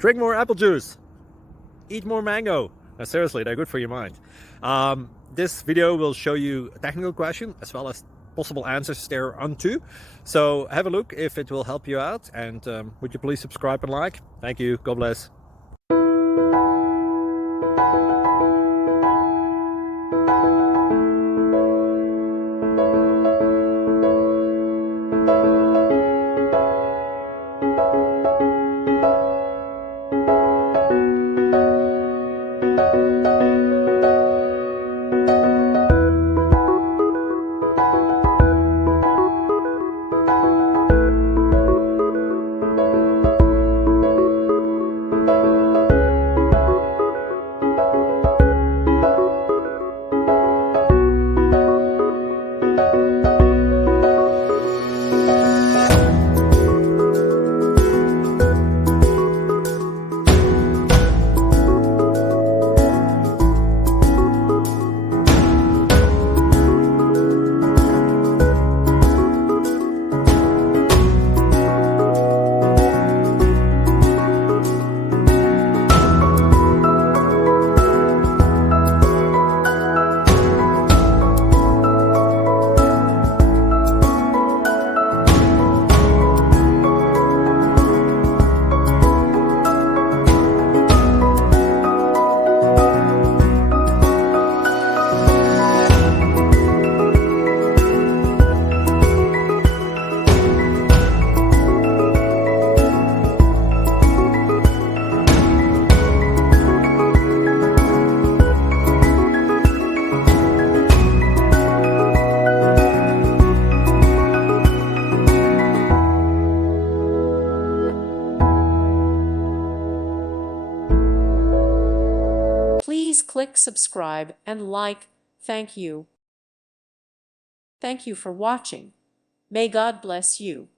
Drink more apple juice. Eat more mango. No, seriously, they're good for your mind. This video will show you a technical question as well as possible answers thereunto. So have a look if it will help you out, and would you please subscribe and like? Thank you. God bless. Please click subscribe and like. Thank you. Thank you for watching. May God bless you.